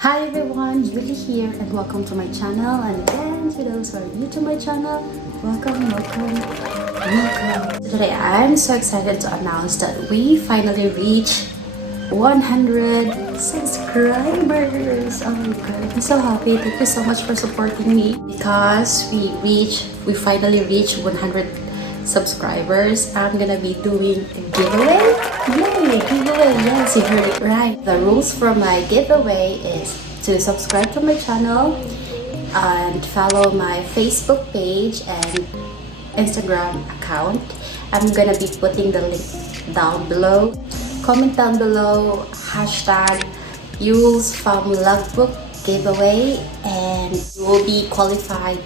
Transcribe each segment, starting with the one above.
Hi everyone, Julie here and welcome to my channel, and again to those who are new to my channel, welcome. Today I'm so excited to announce that we finally reached 100 subscribers. Oh my god, I'm so happy. Thank you so much for supporting me because we finally reached 100 subscribers. I'm gonna be doing a giveaway. Yay, giveaway. Yes, you heard it right. The rules for my giveaway is to subscribe to my channel and follow my Facebook page and Instagram account. I'm gonna be putting the link down below. Comment down below hashtag Yule's Farm Logbook giveaway and you will be qualified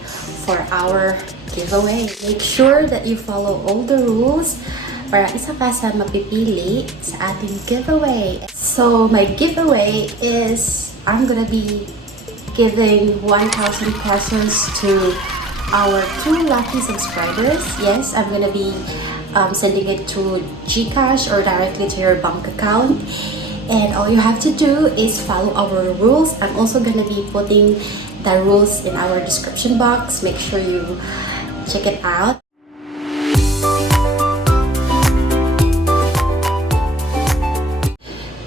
for our giveaway. Make sure that you follow all the rules para isa ka sa mapipili sa ating giveaway. So my giveaway is I'm gonna be giving 1,000 pesos to our 2 lucky subscribers. Yes, I'm gonna be sending it to GCash or directly to your bank account. And all you have to do is follow our rules. I'm also gonna be putting the rules in our description box. Make sure you check it out.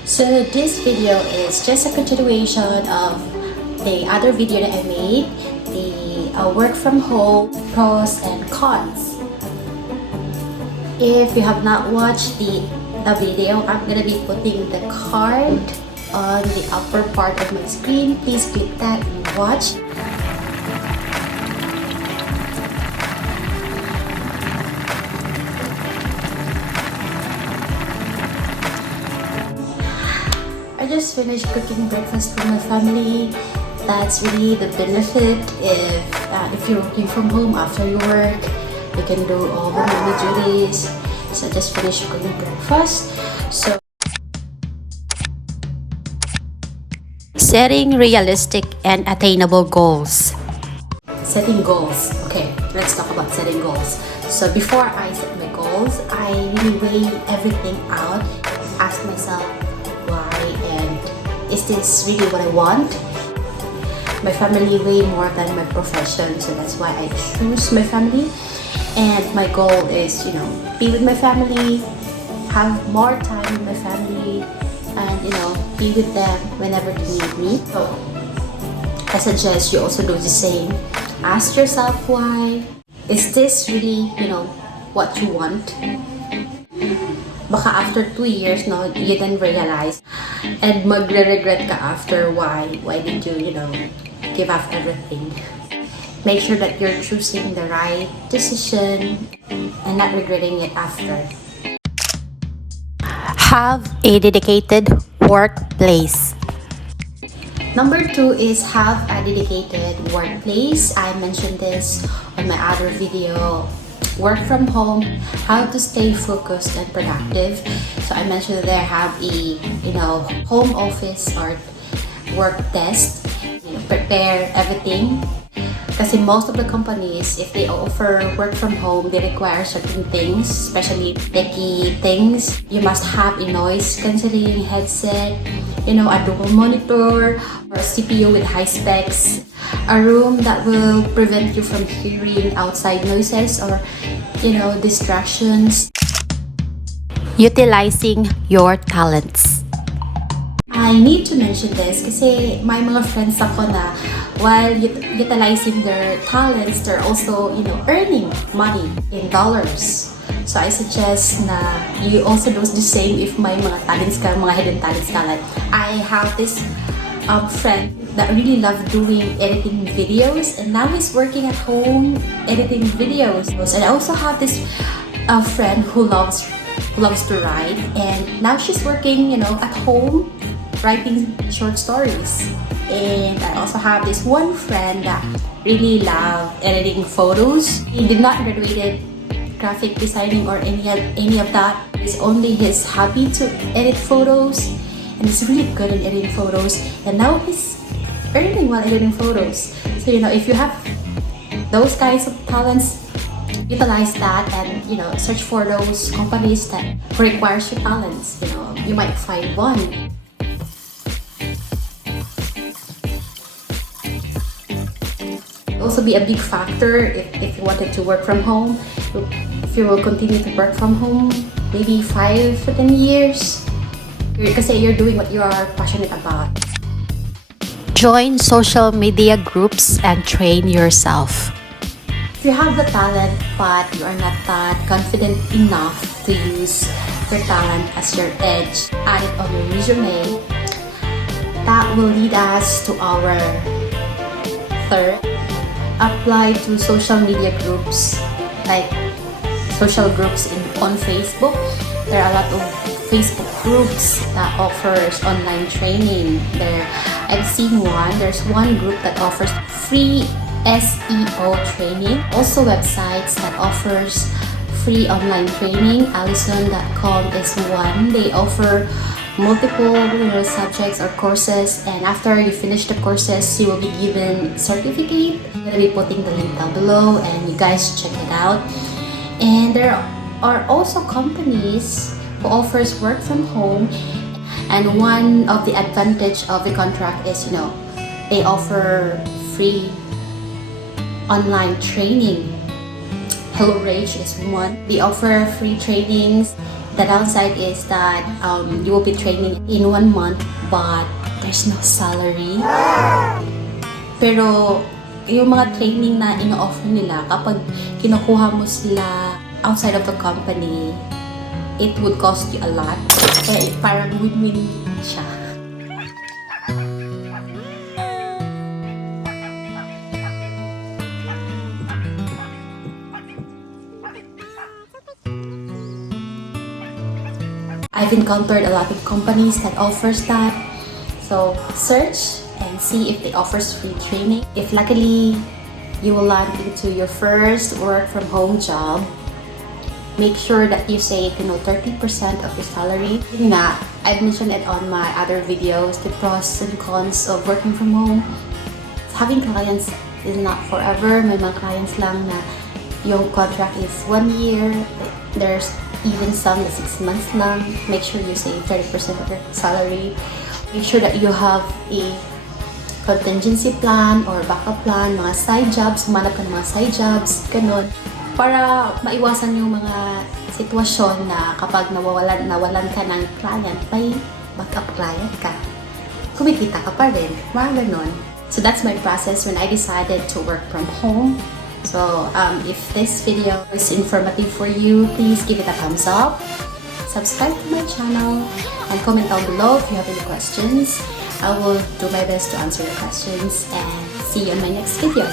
So this video is just a continuation of the other video that I made, the work from home pros and cons. If you have not watched the video, I'm gonna be putting the card on the upper part of my screen. Please click that and watch. I just finished cooking breakfast for my family. That's really the benefit if you're working from home after you work. You can do all the daily duties. So I just finished cooking breakfast. So setting realistic and attainable goals. Setting goals. Okay, let's talk about setting goals. So before I set my goals, I really weigh everything out. Ask myself why and is this really what I want? My family way more than my profession, so that's why I choose my family. And my goal is, be with my family, have more time with my family, and be with them whenever they need me. So I suggest you also do the same. Ask yourself why. Is this really, what you want? Baka after 2 years, you then realize and magre-regret ka after why did you, give up everything. Make sure that you're choosing the right decision and not regretting it after. Have a dedicated workplace. Number 2 is have a dedicated workplace. I mentioned this on my other video, work from home, how to stay focused and productive. So I mentioned there have a home office or work desk, prepare everything. Kasi most of the companies, if they offer work from home, they require certain things, especially techie things. You must have a noise cancelling headset, a dual monitor or CPU with high specs, a room that will prevent you from hearing outside noises or distractions. Utilizing your talents. I need to mention this kasi may mga friends ako na while utilizing their talents, they're also, earning money in dollars. So I suggest na you also do the same if may mga talents ka, mga hidden talents ka. Like I have this friend that really loved doing editing videos and now he's working at home editing videos. And I also have this friend who loves to write and now she's working, at home writing short stories. And I also have this one friend that really loved editing photos. He did not graduate graphic designing or any of that. It's only his hobby to edit photos and he's really good at editing photos and now he's earning while editing photos. So if you have those kinds of talents, utilize that and search for those companies that requires your talents. You might find one. Also be a big factor if you wanted to work from home. If you will continue to work from home, maybe 5 to 10 years. Kasi you're doing what you are passionate about. Join social media groups and train yourself. If you have the talent but you are not that confident enough to use your talent as your edge, add it on your resume. That will lead us to our third. Apply to social media groups like social groups on Facebook. There are a lot of Facebook groups that offers online training. I've seen one. There's one group that offers free SEO training. Also websites that offers free online training. Allison.com is one. They offer multiple subjects or courses, and after you finish the courses, you will be given certificate. I'm gonna be putting the link down below, and you guys check it out. And there are also companies who offers work from home, and one of the advantage of the contract is, they offer free online training. Hellorache is one. They offer free trainings. The downside is that you will be training in 1 month, but there's no salary. Pero yung mga training na ino-offer nila, kapag kinukuha mo sila outside of the company, it would cost you a lot. Kaya parang win-win siya. I've encountered a lot of companies that offers that. So search and see if they offers free training. If luckily you will land into your first work from home job, make sure that you save 30% of your salary. Yun nga, I've mentioned it on my other videos, the pros and cons of working from home. Having clients is not forever. May mga clients lang na yung contract is 1 year. There's even some na 6 months lang. Make sure you save 30% of your salary. Make sure that you have a contingency plan or backup plan, mga side jobs, humanap ka ng mga side jobs, ganun. Para maiwasan yung mga sitwasyon na kapag nawalan ka ng client, may backup client ka. Kumikita ka pa rin, mga ganun. So that's my process when I decided to work from home. So if this video is informative for you, please give it a thumbs up, subscribe to my channel, and comment down below if you have any questions. I will do my best to answer your questions, and see you in my next video.